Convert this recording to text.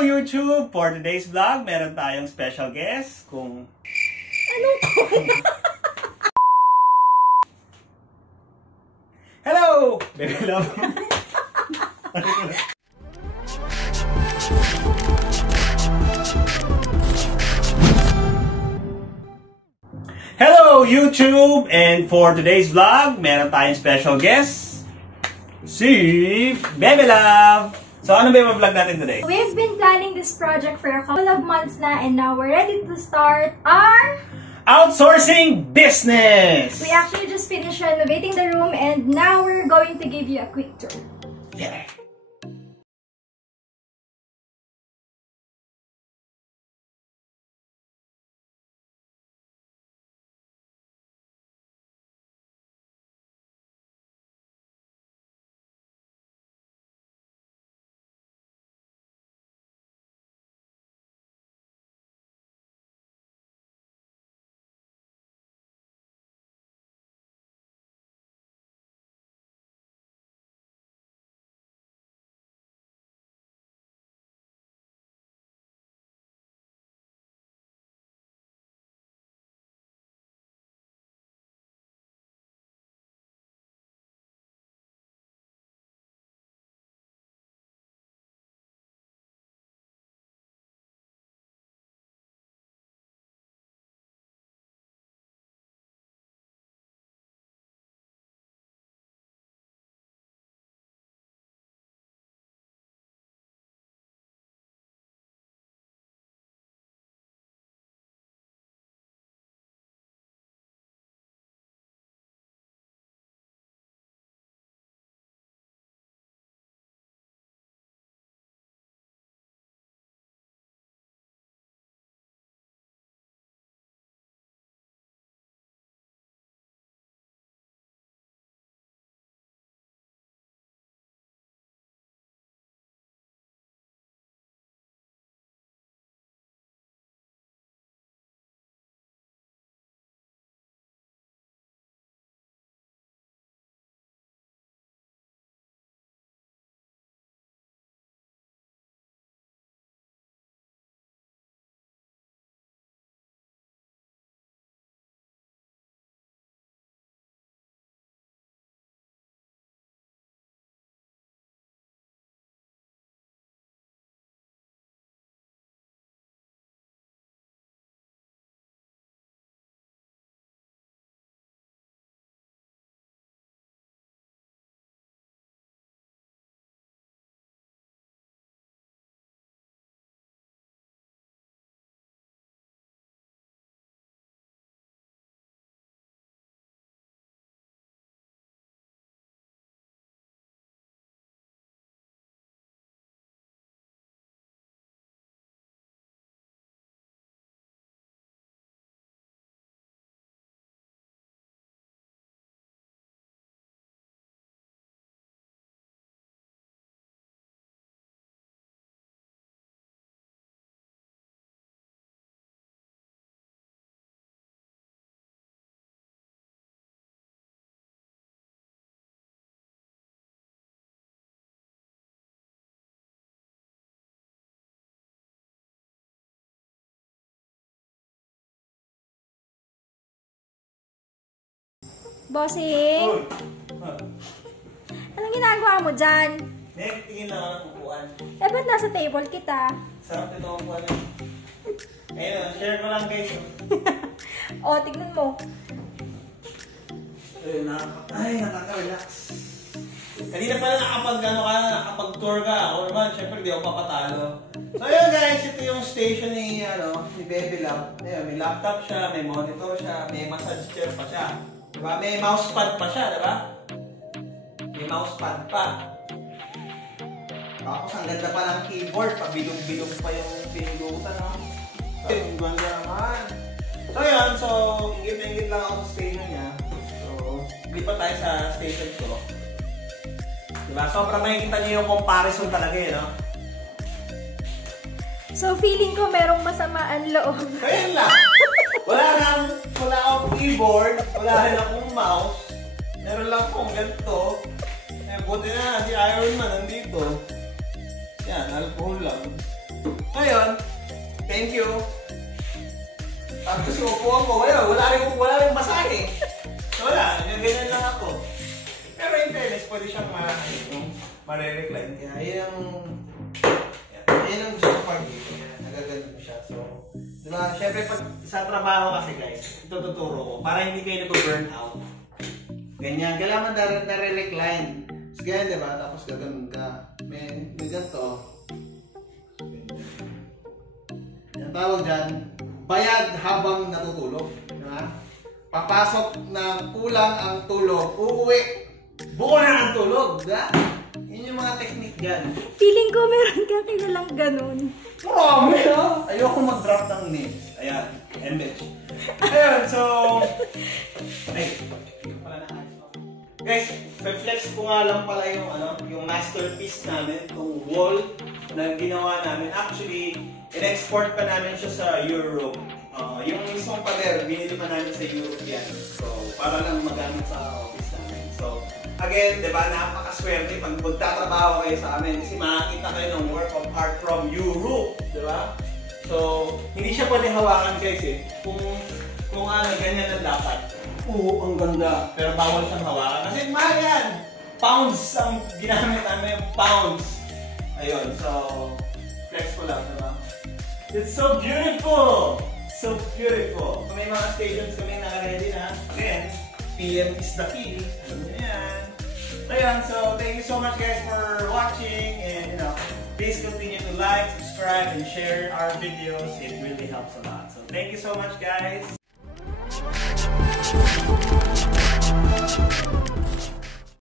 Hello YouTube! For today's vlog, meron tayong special guest kung... Anong ko? Hello! Baby love! Hello YouTube! And for today's vlog, meron tayong special guest, si Baby Love! So ano ba yung vlog natin today? We've been planning this project for a couple of months na and now we're ready to start our outsourcing business! We actually just finished renovating the room and now we're going to give you a quick tour. Yeah. Bossing! Uy! Anong ginagawa mo dyan? Tingin lang ako ng upuan. Eh, ba't nasa table kita? Sarap ito ang upuan. Ayun, share ko lang guys. O, tignan mo. Ay, nakaka-relax. Kanina pala nakapag-tour ka. Ako naman, syempre di ako papatalo. So yun guys, ito yung station ni Baby Love. Ayun, may laptop siya, may monitor siya, may massage chair pa siya. Diba? May mousepad pa siya, diba? May mousepad pa. Tapos ang ganda pa ng keyboard, pabilog-bilog pa yung pinugutan, no? So, yung ganda naman. So yun, so ingit na ingit lang ako sa station niya. So, lipat tayo sa station ko. Diba? Sobrang makikita niyo yung comparison talaga eh, no? So, feeling ko merong masamaan loob. Kaya lang. Wala akong keyboard, wala rin akong mouse. Meron lang akong ganito. Eh, buti na si Iron Man nandito. Yan, alcohol lang. Ngayon, thank you. Tapos yung upuan ko, wala rin masahe. So wala, ganyan lang ako. Pero in fairness, pwede siyang ma-recline. Kaya yan ang gusto ko pag dito. Nagaganda siya. So, diba, syempre pag sa trabaho kasi guys, itututuro ko para hindi kayo nag-burn out. Ganyan, kailangan na-recline. So ganyan, diba? Tapos gaganon ka. May ganito. Yan tawag dyan, bayad habang natutulog. Diba? Papasok ng kulang ang tulog, uuwi, buo na ang tulog. Diba? Yun yung mga technique dyan. Feeling ko meron kang kilalang ganun. Marami ha? Ayoko mag-drop ng names. Ayan, MH. Ayun, so... Ay, pala na ayos. Guys, flex ko nga lang pala yung masterpiece namin, itong wall na ginawa namin. Actually, in-export pa namin siya sa Europe. Yung mismong pader, binili pa namin sa Europe yan. So, para lang magamit sa office namin. So, again, di ba, napakaswerte pag magtatrabaho kayo sa amin kasi makakita kayo ng work of art from Europe, di ba? So, hindi siya pwede hawakan guys eh. Kung ganyan na dapat. Oo, ang ganda. Pero bawal siyang hawakan kasi mahal yan. Pounds ang ginamit namin, pounds. Ayun, so, flex ko lang, di ba? It's so beautiful! So beautiful! So, may mga stations kami naka-ready na. Again, PM is the key. Ayan. Ayan, so thank you so much guys for watching and please continue to like, subscribe, and share our videos. It really helps a lot. So thank you so much guys.